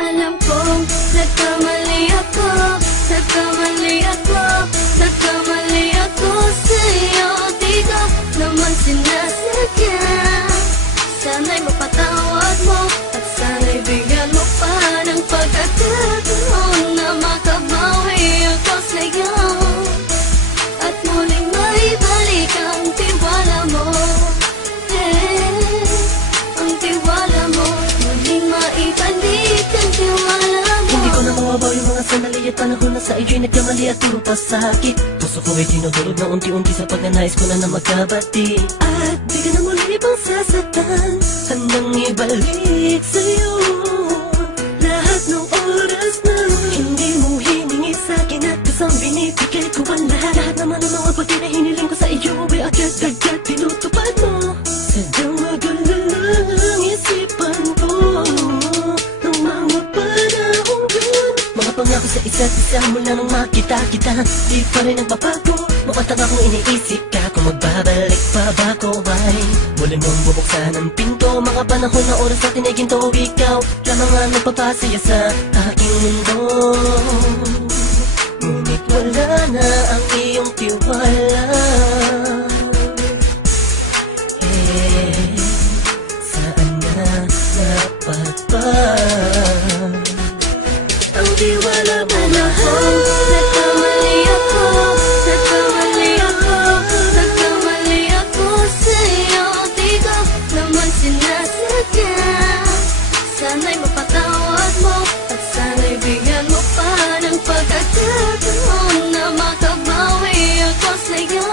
Alam kong nagkamali ako, nagkamali ako, nagkamali ako sa'yo. Di ko naman sinasadya. Sana'y mapatawad mo at sana'y bigyan mo pa ng pagkakataon na makabawi ako sa'yo at muling maibalik ang tiwala mo. Ang tiwala mo, muling maibalik ang tiwala mo. Hindi ko na mawabaw yung mga sandali at panahon na sa iyo'y nagkamali at puro pasakit. Puso ko ay tinutulog na unti-unti sa pagnanais ko na magkabati. At di ka na muli ibang sasaktan, handang ibalik sa'yo lahat ng oras na hindi mo hiningi sa'kin at kusang binibigay ko ang lahat. Lahat naman ng mga bagay na hiniling ko sa iyo ay agad-agad tinutupad mo. Sadyang magulo lang ang isipan ko ng mga panahon yun. Mga pangako sa isa't isa mula nung makita kita, di pa rin nagbabago. Mukhang akong iniisip ka kung magbabalik pa ba ko ay muli mong bubuksan ang pinto. Mga panahon na oras natin ay ginto, ikaw lamang ang nagpapasaya sa aking mundo. Ngunit wala na ang iyong tiwala. Saan na dapat ba ang tiwala mo? Nagkamali ako, nagkamali ako, nagkamali ako sa'yo. Di ko naman sinasadya. Sana'y mapatawad mo at sana'y bigyan mo pa ng pagkakataon na makabawi ako sa'yo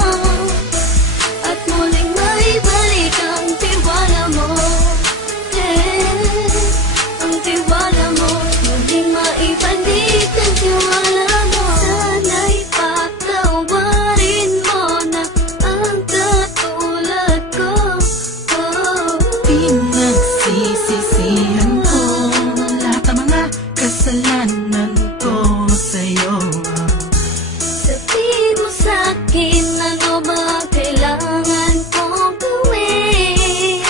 at muling maibalik ang tiwala mo. Ang tiwala mo, muling maibalik ang tiwala mo. Sana'y patawarin mo na ang katulad ko. Pinagsisisihan ko lahat ng mga kasalanan ko sa'yo. Sabihin mo sa'kin ano ba kailangan kong gawin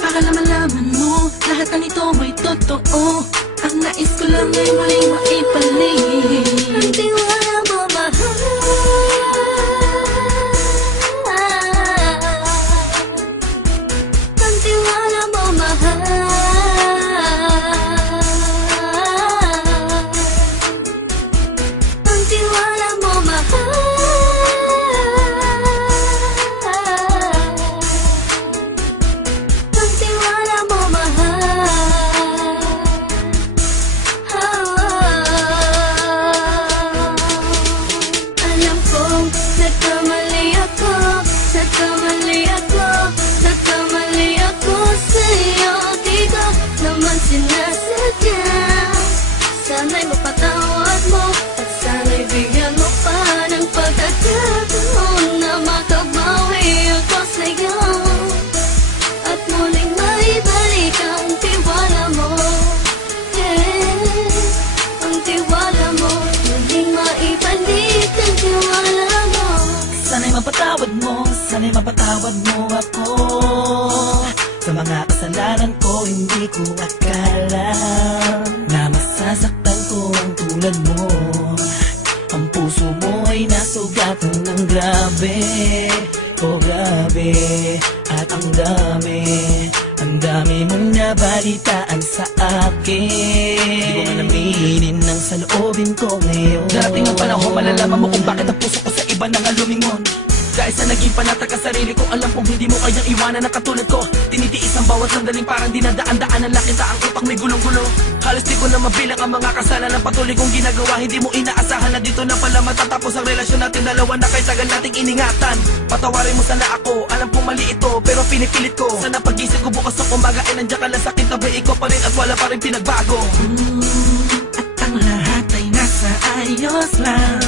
Para malaman mo lahat ng ito ay totoo. Ang nais ko lang ay muling maibalik ang tiwala mo, mahal. Ang tiwala mo, mahal. Ang tiwala mo, mahal. Ang tiwala mo, mahal. Alam kong nagkamali ako, nagkamali ako, nagkamali ako sa'yo. Di ko naman sinasadya. Sana'y mapatawad mo at sana'y bigyan mo pa ng pagkakataon na makabawi ako sa'yo at muling maibalik ang tiwala mo. Ang tiwala mo, muling maibalik ang tiwala mo. Sana'y mapatawad mo ako sa mga kasalanan ko. Hindi ko akala na masasaktan ko ang tulad mo. Ang puso mo ay nasugatan ng grabe, oh grabe. At ang dami mong nabalitaan sa akin. Di ko nga naminin ng saloobin ko ngayon. Darating ang panahon, malalaman mo kung bakit ang puso ko sa iba nang lumingon. Dahil sa naging panatag ka sarili ko, alam kong hindi mo kayang iwanan na katulad ko. Tinitiis ang bawat sandaling parang dinadaan-daan ang lakita. Ang utak may gulong-gulo. Halos di ko na mabilang ang mga kasalanan na patuloy kong ginagawa. Hindi mo inaasahan na dito na pala matatapos ang relasyon natin dalawa na kay tagal nating iningatan. Patawarin mo sana ako, alam kong mali ito pero pinipilit ko. Sana pag-isip ko bukas ng umaga ay nandiyan ka lang sa akin, tabi ko pa rin at wala pa rin pinagbago. At ang lahat ay nasa ayos lang.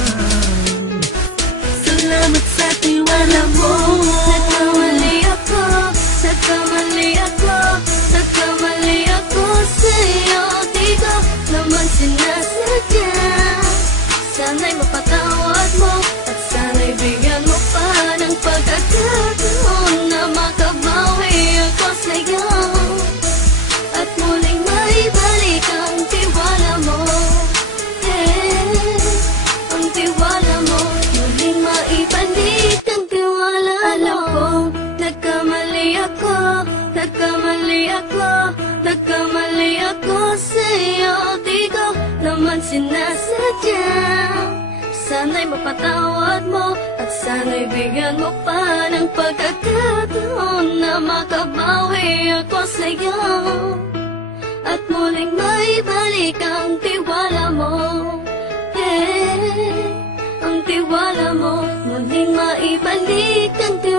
Salamat sa tiwala mo. Nagkamali ako, nagkamali ako, nagkamali ako sa'yo. Di ko naman sinasadya. Sana'y mapatawad mo at sana'y bigyan mo pa ng pagkakataon na makabawi ako sa'yo at muling maibalik ang tiwala sinasadya. Sana'y mapatawad mo at sana'y bigyan mo pa ng pagkakataon na makabawi ako sa'yo at muling maibalik ang tiwala mo. Ang tiwala mo, muling maibalik ang tiwala mo.